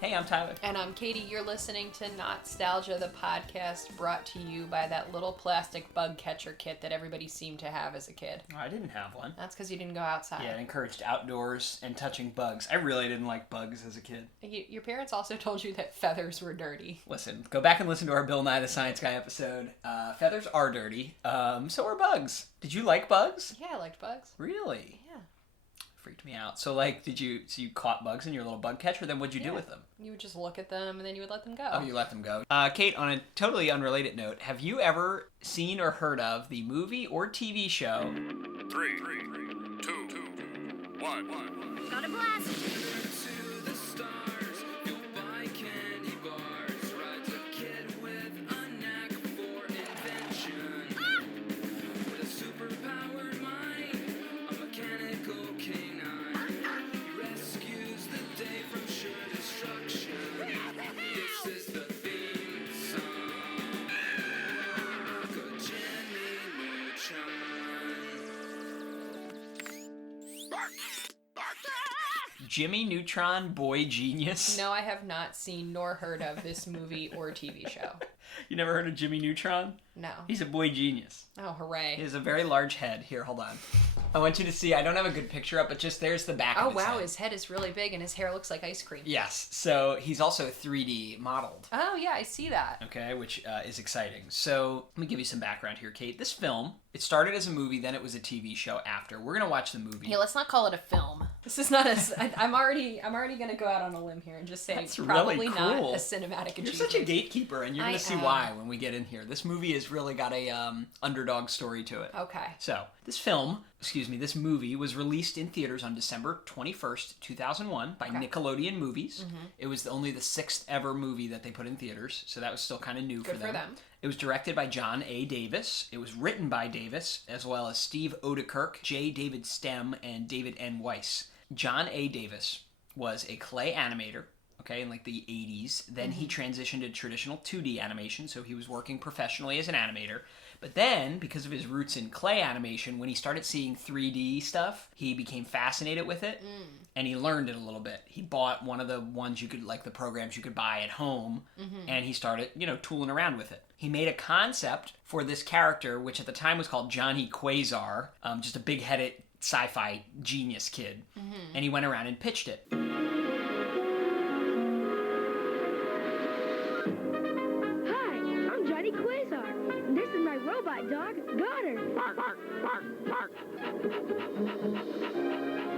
Hey, I'm Tyler. And I'm Katie. You're listening to Not-Stalgia, the podcast brought to you by that little plastic bug catcher kit that everybody seemed to have as a kid. Oh, I didn't have one. That's because you didn't go outside. Yeah, it encouraged outdoors and touching bugs. I really didn't like bugs as a kid. Your parents also told you that feathers were dirty. Listen, go back and listen to our Bill Nye the Science Guy episode. Feathers are dirty. So are bugs. Did you like bugs? Yeah, I liked bugs. Really? Yeah. Freaked me out. So, you caught bugs in your little bug catcher, then what'd you do with them? You would just look at them, and then you would let them go. Oh, you let them go. Kate, on a totally unrelated note, have you ever seen or heard of the movie or TV show... 3, 2, 1. Got a blast! Jimmy Neutron, Boy Genius? No, I have not seen nor heard of this movie or TV show. You never heard of Jimmy Neutron? No. He's a boy genius. Oh, hooray. He has a very large head. Here, hold on. I want you to see, I don't have a good picture up, but just there's the back of his head. Oh, wow, his head is really big and his hair looks like ice cream. Yes, so he's also 3D modeled. Oh, yeah, I see that. Okay, which is exciting. So, let me give you some background here, Kate. This film, it started as a movie, then it was a TV show after. We're going to watch the movie. Yeah, let's not call it a film. This is not I'm already going to go out on a limb here and just say That's probably really not cool. a cinematic achievement. You're such a gatekeeper, and you're going to see am. why when we get in here. This movie has really got a underdog story to it. Okay. So, this movie was released in theaters on December 21st, 2001 by Nickelodeon Movies. Mm-hmm. It was only the 6th ever movie that they put in theaters, so that was still kind of new for them. It was directed by John A. Davis. It was written by Davis, as well as Steve Odekirk, J. David Stem, and David N. Weiss. John A. Davis was a clay animator, in the 80s. Then he transitioned to traditional 2D animation, so he was working professionally as an animator. But then, because of his roots in clay animation, when he started seeing 3D stuff, he became fascinated with it, and he learned it a little bit. He bought one of the ones the programs you could buy at home, and he started, tooling around with it. He made a concept for this character, which at the time was called Johnny Quasar, just a big-headed sci-fi genius kid, and he went around and pitched it. Robot dog, got her. Bark, bark, bark, bark.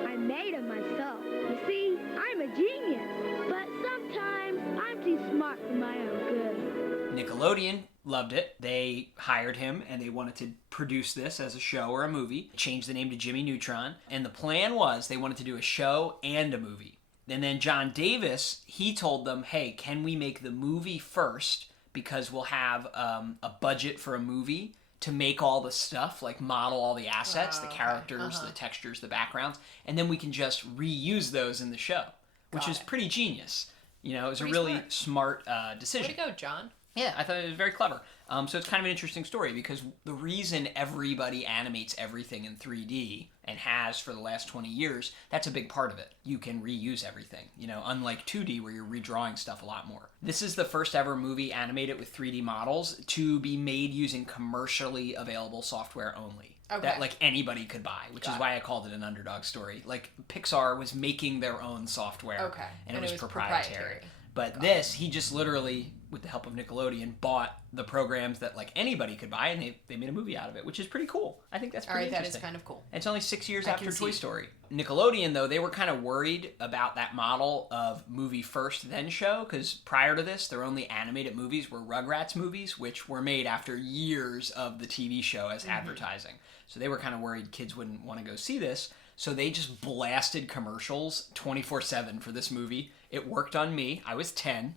I made him myself. You see, I'm a genius. But sometimes I'm too smart for my own good. Nickelodeon loved it. They hired him and they wanted to produce this as a show or a movie. Changed the name to Jimmy Neutron. And the plan was they wanted to do a show and a movie. And then John Davis, he told them, hey, can we make the movie first? Because we'll have a budget for a movie to make all the stuff, model all the assets, the characters, the textures, the backgrounds, and then we can just reuse those in the show, which is pretty genius. It was a really smart decision. Way to go, John. Yeah, I thought it was very clever. So it's kind of an interesting story because the reason everybody animates everything in 3D and has for the last 20 years, that's a big part of it. You can reuse everything, unlike 2D where you're redrawing stuff a lot more. This is the first ever movie animated with 3D models to be made using commercially available software only. Okay. That anybody could buy, which is why I called it an underdog story. Pixar was making their own software, and it was proprietary. But he just literally, with the help of Nickelodeon, bought the programs that anybody could buy, and they made a movie out of it, which is pretty cool. I think that's pretty interesting. That is kind of cool. And it's only 6 years after Toy Story. Nickelodeon, though, they were kind of worried about that model of movie first, then show, because prior to this, their only animated movies were Rugrats movies, which were made after years of the TV show as advertising. So they were kind of worried kids wouldn't want to go see this. So they just blasted commercials 24/7 for this movie. It worked on me. I was 10,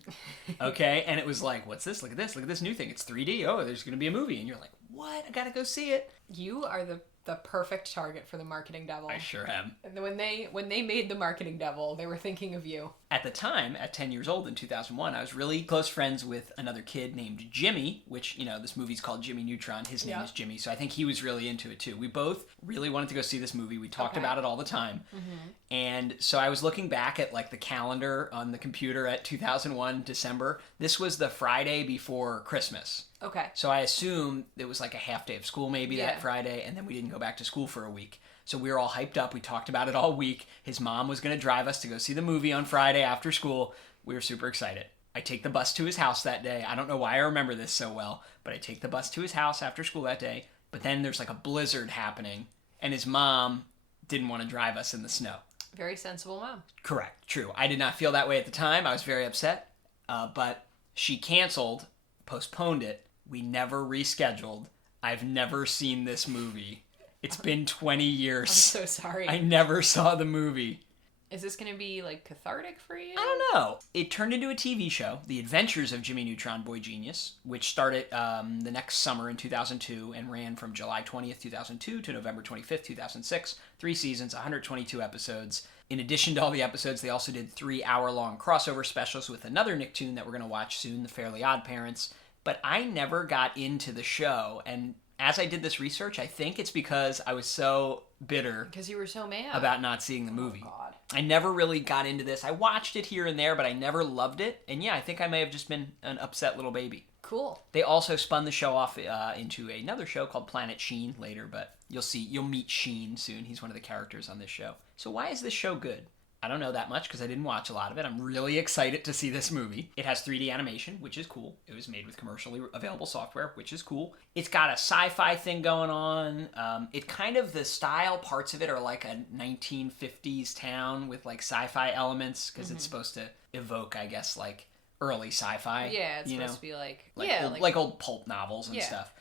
okay? And it was like, what's this? Look at this. Look at this new thing. It's 3D. Oh, there's going to be a movie. And you're like, what? I got to go see it. You are the perfect target for the marketing devil. I sure am. And when they made the marketing devil, they were thinking of you. At the time, at 10 years old in 2001, I was really close friends with another kid named Jimmy, which, this movie's called Jimmy Neutron. His name is Jimmy, so I think he was really into it too. We both really wanted to go see this movie. We talked about it all the time. Mm-hmm. And so I was looking back at like the calendar on the computer at 2001 December. This was the Friday before Christmas. Okay. So I assume it was like a half day of school maybe Yeah. that Friday, and then we didn't go back to school for a week. So we were all hyped up. We talked about it all week. His mom was going to drive us to go see the movie on Friday after school. We were super excited. I take the bus to his house that day. I don't know why I remember this so well, but I take the bus to his house after school that day. But then there's like a blizzard happening, and his mom didn't want to drive us in the snow. Very sensible mom. Correct. True. I did not feel that way at the time. I was very upset. But she canceled, postponed it. We never rescheduled. I've never seen this movie. It's been 20 years. I'm so sorry. I never saw the movie. Is this going to be, like, cathartic for you? I don't know. It turned into a TV show, The Adventures of Jimmy Neutron, Boy Genius, which started the next summer in 2002 and ran from July 20th, 2002 to November 25th, 2006. 3 seasons, 122 episodes. In addition to all the episodes, they also did 3-hour-long crossover specials with another Nicktoon that we're going to watch soon, The Fairly Odd Parents. But I never got into the show, and as I did this research, I think it's because I was so bitter Because you were so mad. about not seeing the movie. Oh, God. I never really got into this. I watched it here and there, but I never loved it. And yeah, I think I may have just been an upset little baby. Cool. They also spun the show off into another show called Planet Sheen later, but you'll meet Sheen soon. He's one of the characters on this show. So why is this show good? I don't know that much because I didn't watch a lot of it. I'm really excited to see this movie. It has 3D animation, which is cool. It was made with commercially available software, which is cool. It's got a sci-fi thing going on. It kind of, the style parts of it are like a 1950s town with like sci-fi elements because it's supposed to evoke, I guess, like early sci-fi. Yeah, it's you supposed know? to be like... Like old pulp novels and Yeah. stuff.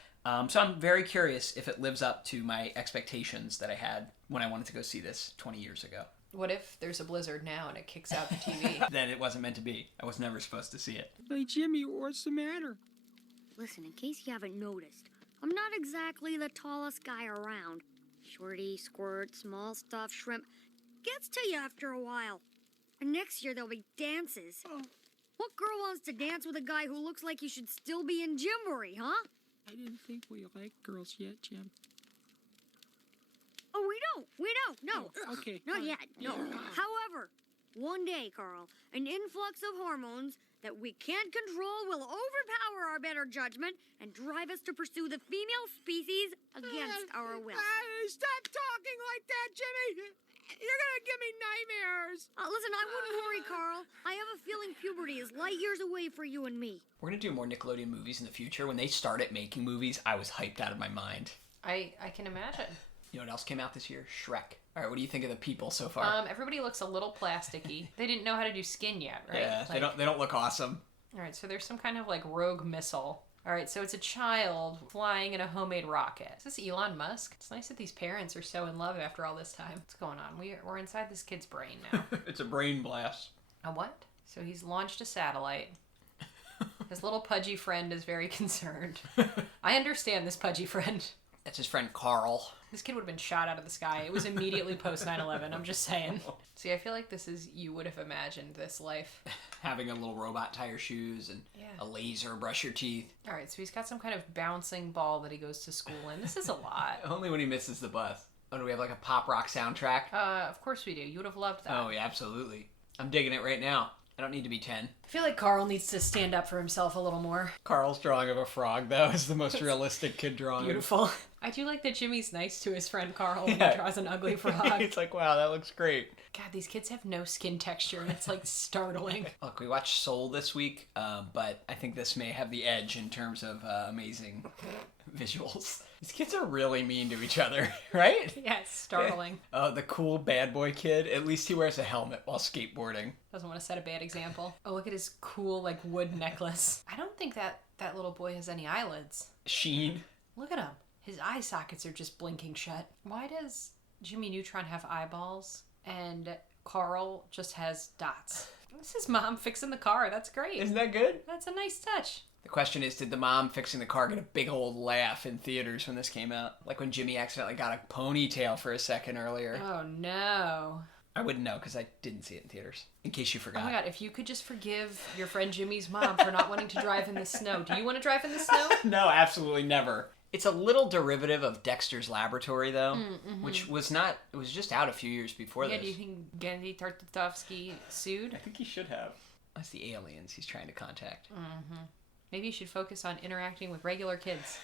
So I'm very curious if it lives up to my expectations that I had when I wanted to go see this 20 years ago. What if there's a blizzard now and it kicks out the TV? Then it wasn't meant to be. I was never supposed to see it. Hey, Jimmy, what's the matter? Listen, in case you haven't noticed, I'm not exactly the tallest guy around. Shorty, squirt, small stuff, shrimp. Gets to you after a while. And next year there'll be dances. Oh. What girl wants to dance with a guy who looks like he should still be in Gymboree, huh? I didn't think we liked girls yet, Jim. Oh, we don't, no. Okay. Not yet, no. However, one day, Carl, an influx of hormones that we can't control will overpower our better judgment and drive us to pursue the female species against our will. Stop talking like that, Jimmy! You're gonna give me nightmares! Listen, I wouldn't worry, Carl. I have a feeling puberty is light years away for you and me. We're going to do more Nickelodeon movies in the future. When they started making movies, I was hyped out of my mind. I can imagine. You know what else came out this year? Shrek. All right, what do you think of the people so far? Everybody looks a little plasticky. They didn't know how to do skin yet, right? Yeah, Like- they don't look awesome. All right, so there's some kind of like rogue missile. All right, so it's a child flying in a homemade rocket. Is this Elon Musk? It's nice that these parents are so in love after all this time. What's going on? We're inside this kid's brain now. It's a brain blast. A what? So he's launched a satellite. His little pudgy friend is very concerned. I understand this pudgy friend. That's his friend Carl. This kid would have been shot out of the sky. It was immediately post 9/11. I'm just saying. See, I feel like this is, you would have imagined this life. Having a little robot tie your shoes and Yeah. a laser brush your teeth. All right, so he's got some kind of bouncing ball that he goes to school in. This is a lot. Only when he misses the bus. Oh, do we have like a pop rock soundtrack? Of course we do. You would have loved that. Oh, yeah, absolutely. I'm digging it right now. I don't need to be 10. I feel like Carl needs to stand up for himself a little more. Carl's drawing of a frog, though, is the most realistic kid drawing. Beautiful. I do like that Jimmy's nice to his friend Carl when Yeah. he draws an ugly frog. He's like, wow, that looks great. God, these kids have no skin texture, and it's like startling. Look, we watched Soul this week, but I think this may have the edge in terms of amazing visuals. These kids are really mean to each other, right? Yeah, it's startling. The cool bad boy kid, at least he wears a helmet while skateboarding. Doesn't want to set a bad example. Oh, look at his cool, like, wood necklace. I don't think that little boy has any eyelids. Sheen. Look at him. His eye sockets are just blinking shut. Why does Jimmy Neutron have eyeballs and Carl just has dots? This is Mom fixing the car. That's great. Isn't that good? That's a nice touch. The question is, did the mom fixing the car get a big old laugh in theaters when this came out? Like when Jimmy accidentally got a ponytail for a second earlier. Oh, no. I wouldn't know because I didn't see it in theaters. In case you Oh forgot. my God, if you could just forgive your friend Jimmy's mom for not wanting to drive in the snow. Do you want to drive in the snow? No, absolutely never. It's a little derivative of Dexter's Laboratory, though, which was not... It was just out a few years before this. Do you think Genndy Tartakovsky sued? I think he should have. That's the aliens he's trying to contact. Maybe you should focus on interacting with regular kids.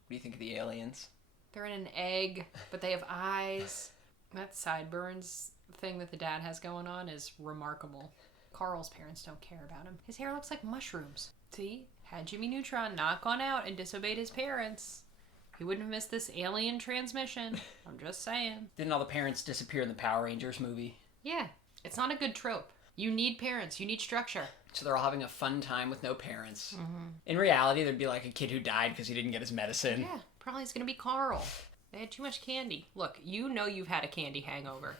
What do you think of the aliens? They're in an egg, but they have eyes. That sideburns thing that the dad has going on is remarkable. Carl's parents don't care about him. His hair looks like mushrooms. See? Had Jimmy Neutron not gone out and disobeyed his parents, he wouldn't have missed this alien transmission. I'm just saying. Didn't all the parents disappear in the Power Rangers movie? Yeah. It's not a good trope. You need parents. You need structure. So they're all having a fun time with no parents. In reality, there'd be like a kid who died because he didn't get his medicine. Yeah. Probably it's going to be Carl. They had too much candy. Look, you know you've had a candy hangover.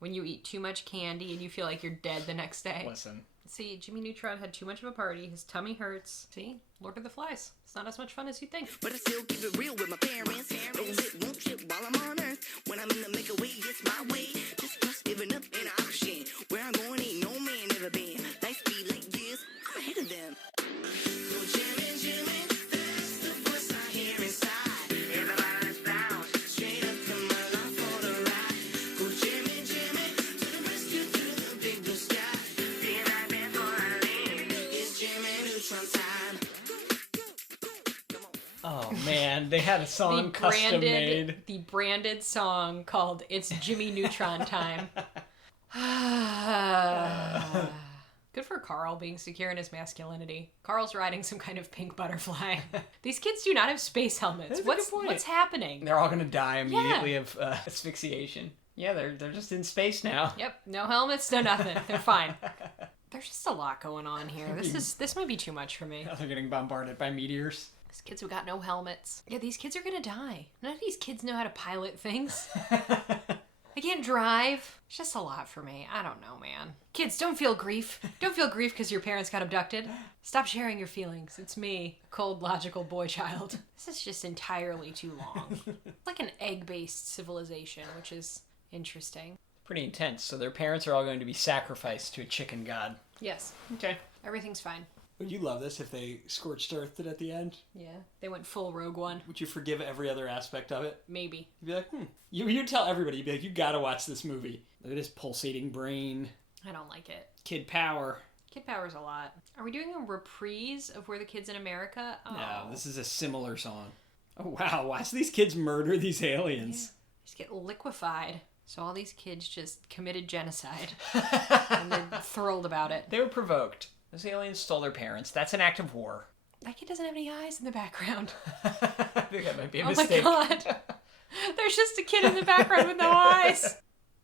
When you eat too much candy and you feel like you're dead the next day. Listen. See, Jimmy Neutron had too much of a party. His tummy hurts. See? Lord of the Flies. It's not as much fun as you think. But I still keep it real with my parents. Don't sit, won't shit while I'm on earth. When I'm in the make a way, it's my way. Just giving up an option. Where I'm going ain't no man ever been. Life be like this, I'm ahead of them. Go Jimmy, Jimmy, that's the voice I hear inside. Everybody let's bounce, straight up, come along for the ride. Go Jimmy, Jimmy, to the rescue, to the big blue sky. Feel like before I leave, it's Jimmy Neutron time. Oh, man. They had a song custom made. The branded song called It's Jimmy Neutron Time. Good for Carl being secure in his masculinity. Carl's riding some kind of pink butterfly. These kids do not have space helmets. What's happening? They're all going to die immediately of asphyxiation. Yeah, they're just in space now. Yep, no helmets, no nothing. They're fine. There's just a lot going on here. This might be too much for me. Now they're getting bombarded by meteors. These kids who got no helmets. Yeah, these kids are gonna die. None of these kids know how to pilot things. They can't drive. It's just a lot for me. I don't know, man. Kids, don't feel grief. Don't feel grief because your parents got abducted. Stop sharing your feelings. It's me, a cold, logical boy child. This is just entirely too long. It's like an egg-based civilization, which is interesting. Pretty intense. So their parents are all going to be sacrificed to a chicken god. Yes. Okay. Everything's fine. Would you love this if they scorched earthed it at the end? Yeah. They went full Rogue One. Would you forgive every other aspect of it? Maybe. You'd be like, You'd tell everybody, you'd be like, you gotta watch this movie. Look at his pulsating brain. I don't like it. Kid power. Kid power's a lot. Are we doing a reprise of We're the Kids in America? Oh. No, this is a similar song. Oh, wow. Watch these kids murder these aliens. Yeah. Just get liquefied. So all these kids just committed genocide. And they're thrilled about it. They were provoked. Those aliens stole their parents. That's an act of war. That kid doesn't have any eyes in the background. I think that might be a mistake. Oh my god. There's just a kid in the background with no eyes.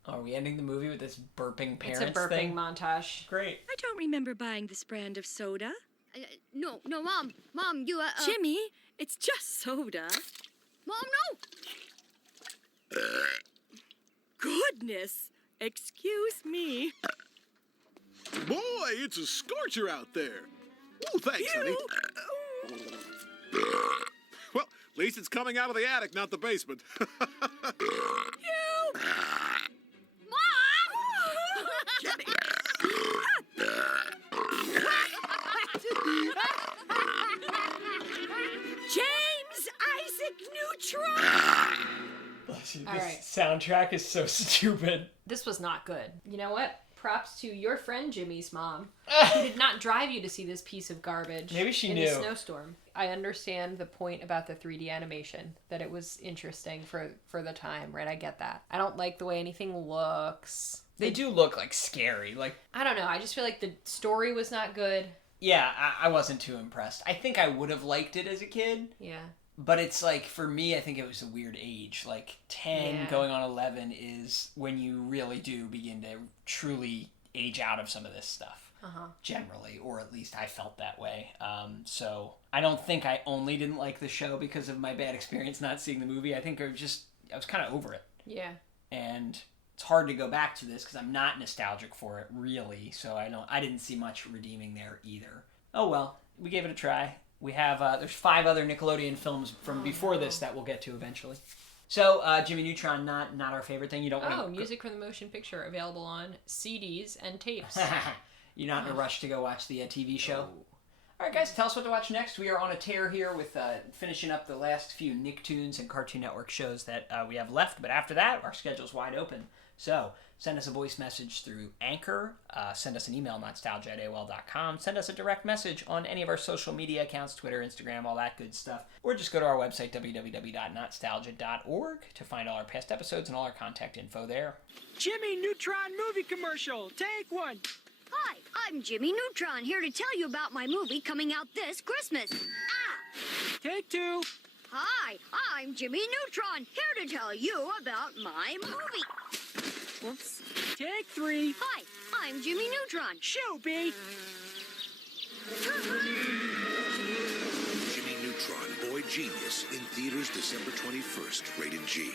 Are we ending the movie with this burping parents It's a burping thing? montage. Great. I don't remember buying this brand of soda. No, Mom, you, Jimmy, it's just soda. Mom, no! Goodness, excuse me. Boy, it's a scorcher out there. Oh, thanks, honey. Well, at least it's coming out of the attic, not the basement. James Isaac Neutron! This All right. soundtrack is so stupid. This was not good. You know what? Props to your friend Jimmy's mom, who did not drive you to see this piece of garbage. Maybe she in knew. the snowstorm. I understand the point about the 3D animation, that it was interesting for the time, right? I get that. I don't like the way anything looks. They do look like scary. Like, I don't know. I just feel like the story was not good. yeah, I wasn't too impressed. I think I would have liked it as a kid. Yeah. But it's like, for me, I think it was a weird age. Like, 10 Yeah. going on 11 is when you really do begin to truly age out of some of this stuff. Generally, or at least I felt that way. So I don't think I only didn't like the show because of my bad experience not seeing the movie. I think I was kind of over it. Yeah. And it's hard to go back to this because I'm not nostalgic for it, really. So I didn't see much redeeming there either. Oh well, we gave it a try. We have, there's 5 other Nickelodeon films from before this that we'll get to eventually. So, Jimmy Neutron, not our favorite thing. You don't want to... music from the motion picture available on CDs and tapes. You're not in a rush to go watch the TV show? All All right, guys, tell us what to watch next. We are on a tear here with finishing up the last few Nicktoons and Cartoon Network shows that we have left. But after that, our schedule's wide open. So send us a voice message through Anchor. Send us an email, notstalgia@aol.com. Send us a direct message on any of our social media accounts, Twitter, Instagram, all that good stuff. Or just go to our website, www.notstalgia.org, to find all our past episodes and all our contact info there. Jimmy Neutron movie commercial. Take one. Hi, I'm Jimmy Neutron, here to tell you about my movie coming out this Christmas. Take two. Hi, I'm Jimmy Neutron, here to tell you about my movie. Whoops. Take three. Hi, I'm Jimmy Neutron. Shoo, B. Jimmy Neutron, Boy Genius, in theaters December 21st, rated G.